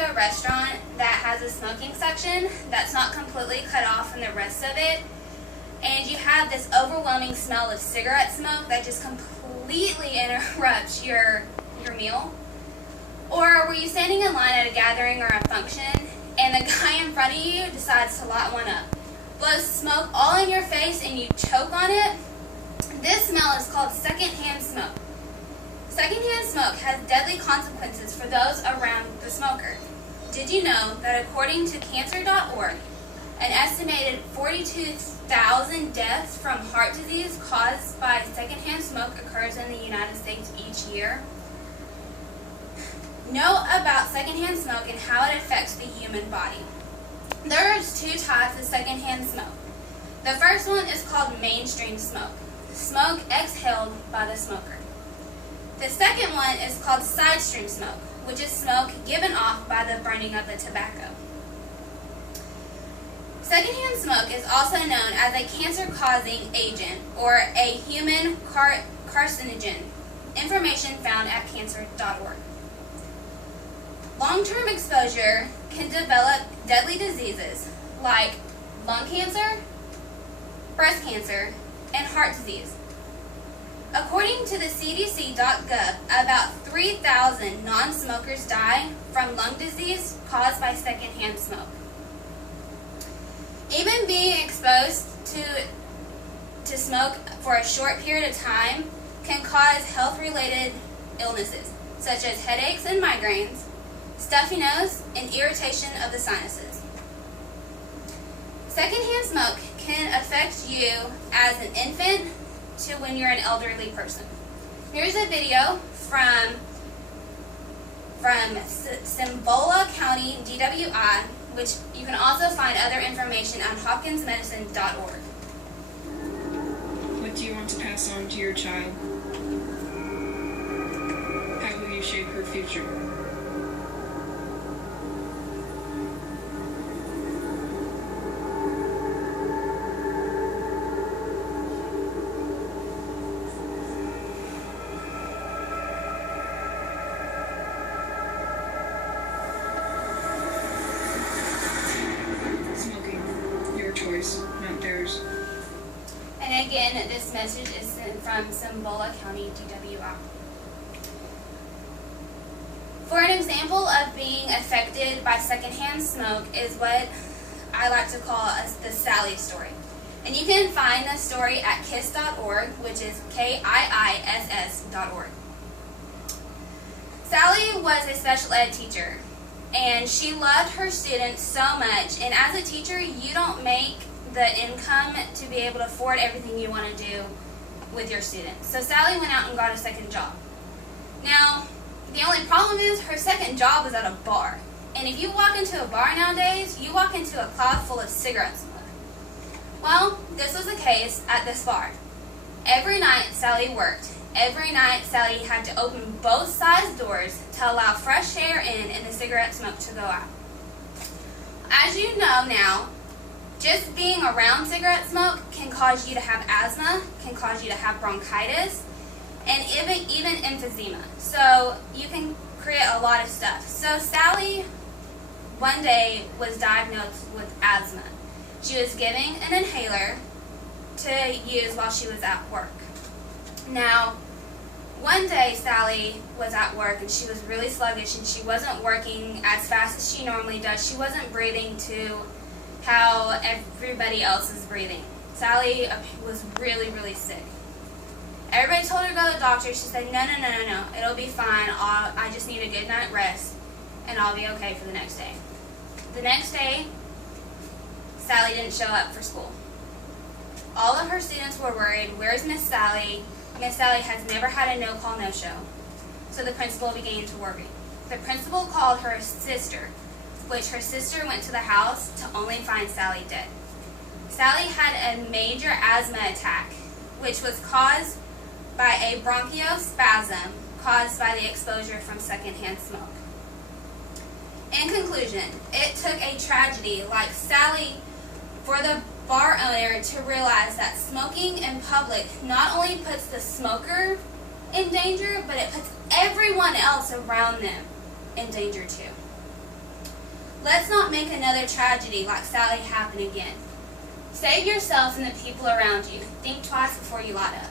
a restaurant that has a smoking section that's not completely cut off from the rest of it, and you have this overwhelming smell of cigarette smoke that just completely interrupts your meal? Or were you standing in line at a gathering or a function, and the guy in front of you decides to light one up, blows smoke all in your face, and you choke on it? This smell is called secondhand smoke. Secondhand smoke has deadly consequences for those around the smoker. Did you know that according to cancer.org, an estimated 42,000 deaths from heart disease caused by secondhand smoke occurs in the United States each year? Know about secondhand smoke and how it affects the human body. There are two types of secondhand smoke. The first one is called mainstream smoke, smoke exhaled by the smoker. The second one is called side stream smoke, which is smoke given off by the burning of the tobacco. Secondhand smoke is also known as a cancer-causing agent or a human carcinogen. Information found at cancer.org. Long-term exposure can develop deadly diseases like lung cancer, breast cancer, and heart disease. According to the CDC.gov, about 3,000 non-smokers die from lung disease caused by secondhand smoke. Even being exposed to smoke for a short period of time can cause health-related illnesses, such as headaches and migraines, stuffy nose, and irritation of the sinuses. Secondhand smoke can affect you as an infant to when you're an elderly person. Here's a video from Cibola County DWI, which you can also find other information on hopkinsmedicine.org. What do you want to pass on to your child? How will you shape her future? Not theirs. And again, this message is sent from Cibola County DWI. For an example of being affected by secondhand smoke is what I like to call the Sally story. And you can find the story at kiss.org, which is KIISS.org. Sally was a special ed teacher, and she loved her students so much. And as a teacher, you don't make the income to be able to afford everything you want to do with your students. So Sally went out and got a second job. Now, the only problem is her second job was at a bar. And if you walk into a bar nowadays, you walk into a cloud full of cigarette smoke. Well, this was the case at this bar. Every night Sally worked. Every night Sally had to open both sides doors to allow fresh air in and the cigarette smoke to go out. As you know now, just being around cigarette smoke can cause you to have asthma, can cause you to have bronchitis, and even emphysema. So you can create a lot of stuff. So Sally one day was diagnosed with asthma. She was given an inhaler to use while she was at work. Now, one day Sally was at work and she was really sluggish and she wasn't working as fast as she normally does. She wasn't breathing to how everybody else is breathing. Sally was really, really sick. Everybody told her to go to the doctor. She said, no, it'll be fine. I just need a good night rest and I'll be okay for the next day. The next day, Sally didn't show up for school. All of her students were worried, where's Miss Sally? Miss Sally has never had a no-call, no-show. So the principal began to worry. The principal called her sister, which her sister went to the house to only find Sally dead. Sally had a major asthma attack, which was caused by a bronchospasm caused by the exposure from secondhand smoke. In conclusion, it took a tragedy like Sally for the bar owner to realize that smoking in public not only puts the smoker in danger, but it puts everyone else around them in danger too. Let's not make another tragedy like Sally happen again. Save yourself and the people around you. Think twice before you light up.